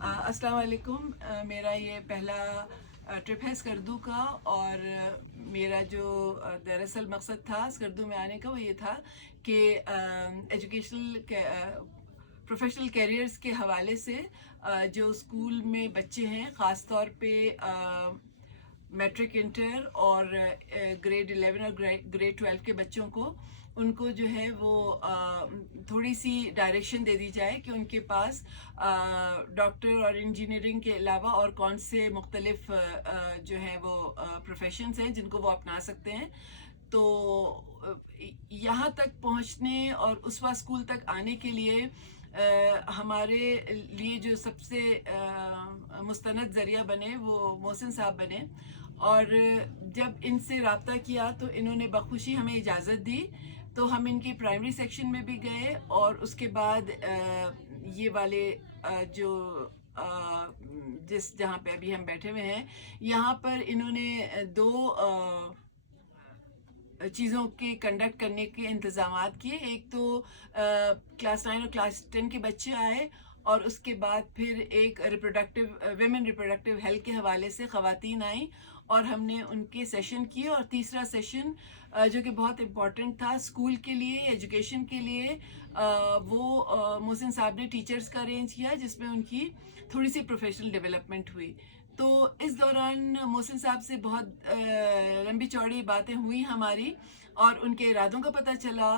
अस्सलाम वालेकुम। मेरा ये पहला ट्रिप है स्कर्दू का, और मेरा जो दरअसल मकसद था स्कर्दू में आने का वो ये था कि एजुकेशनल प्रोफेशनल कैरियर्स के हवाले से जो स्कूल में बच्चे हैं, ख़ास तौर पे मैट्रिक इंटर और ग्रेड 11 और ग्रेड 12 के बच्चों को उनको जो है वो थोड़ी सी डायरेक्शन दे दी जाए कि उनके पास डॉक्टर और इंजीनियरिंग के अलावा और कौन से मुख्तलिफ जो है वो प्रोफेशंस हैं जिनको वो अपना सकते हैं। तो यहाँ तक पहुँचने और उसवा स्कूल तक आने के लिए हमारे लिए जो सबसे मुस्तनद ज़रिया बने वो मोहसिन साहब बने, और जब इनसे रब्ता किया तो इन्होंने बखुशी हमें इजाज़त दी। तो हम इनकी प्राइमरी सेक्शन में भी गए, और उसके बाद ये वाले जो जहाँ पे अभी हम बैठे हुए हैं, यहाँ पर इन्होंने दो चीज़ों के कंडक्ट करने के इंतज़ामात किए। एक तो क्लास 9 और क्लास 10 के बच्चे आए, और उसके बाद फिर एक विमेन रिप्रोडक्टिव हेल्थ के हवाले से ख़वातीन आई और हमने उनके सेशन किए। और तीसरा सेशन जो कि बहुत इम्पॉर्टेंट था स्कूल के लिए, एजुकेशन के लिए, वो मोहसिन साहब ने टीचर्स का अरेंज किया जिसमें उनकी थोड़ी सी प्रोफेशनल डेवलपमेंट हुई। तो इस दौरान मोहसिन साहब से बहुत लंबी चौड़ी बातें हुई हमारी, और उनके इरादों का पता चला,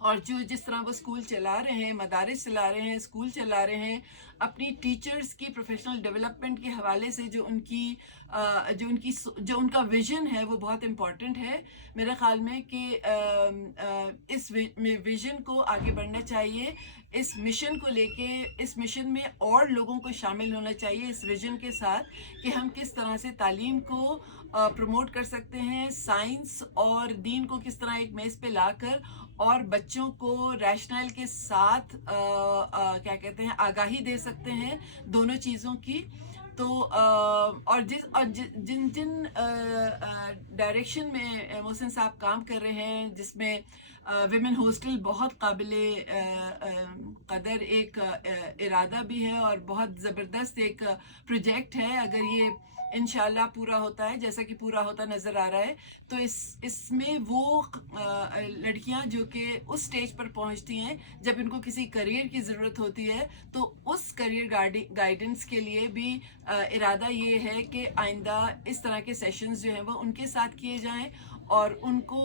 और जिस तरह वो स्कूल चला रहे हैं, मदारिस चला रहे हैं, स्कूल चला रहे हैं, अपनी टीचर्स की प्रोफेशनल डेवलपमेंट के हवाले से जो उनका विज़न है वो बहुत इम्पॉर्टेंट है मेरे ख़्याल में कि इस विज़न को आगे बढ़ना चाहिए। इस मिशन को लेके, इस मिशन में और लोगों को शामिल होना चाहिए इस विज़न के साथ कि हम किस तरह से तालीम को प्रमोट कर सकते हैं, साइंस और दीन को किस तरह एक मेज़ पे लाकर और बच्चों को रैशनल के साथ क्या कहते हैं, आगाही दे सकते हैं दोनों चीज़ों की। तो और जिन जिन डायरेक्शन में मोहसिन साहब काम कर रहे हैं, जिसमें विमेन हॉस्टल बहुत काबिले कदर एक इरादा भी है और बहुत ज़बरदस्त एक प्रोजेक्ट है। अगर ये इंशाल्लाह पूरा होता है, जैसा कि पूरा होता नज़र आ रहा है, तो इसमें वो लड़कियां जो कि उस स्टेज पर पहुंचती हैं जब इनको किसी करियर की ज़रूरत होती है, तो उस करियर गाइडेंस के लिए भी इरादा ये है कि आइंदा इस तरह के सेशंस जो हैं वो उनके साथ किए जाएं और उनको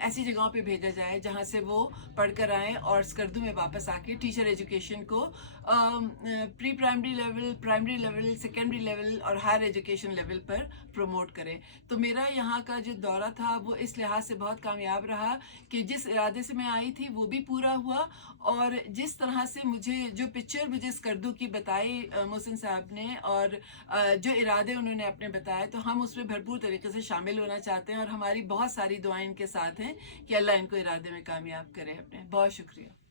ऐसी जगहों पे भेजा जाए जहाँ से वो पढ़कर आएँ और स्कर्दू में वापस आके टीचर एजुकेशन को pre primary level, primary level, secondary level और हायर एजुकेशन लेवल पर प्रमोट करें। तो मेरा यहाँ का जो दौरा था वो इस लिहाज से बहुत कामयाब रहा कि जिस इरादे से मैं आई थी वो भी पूरा हुआ, और जिस तरह से जो पिक्चर मुझे स्कर्दू की बताई मोहसिन साहब ने, और जो इरादे उन्होंने अपने बताए, तो हम उसमें भरपूर तरीके से शामिल होना चाहते हैं, और हमारी बहुत सारी दुआएं इनके साथ हैं कि अल्लाह इनको इरादे में कामयाब करे अपने। बहुत शुक्रिया।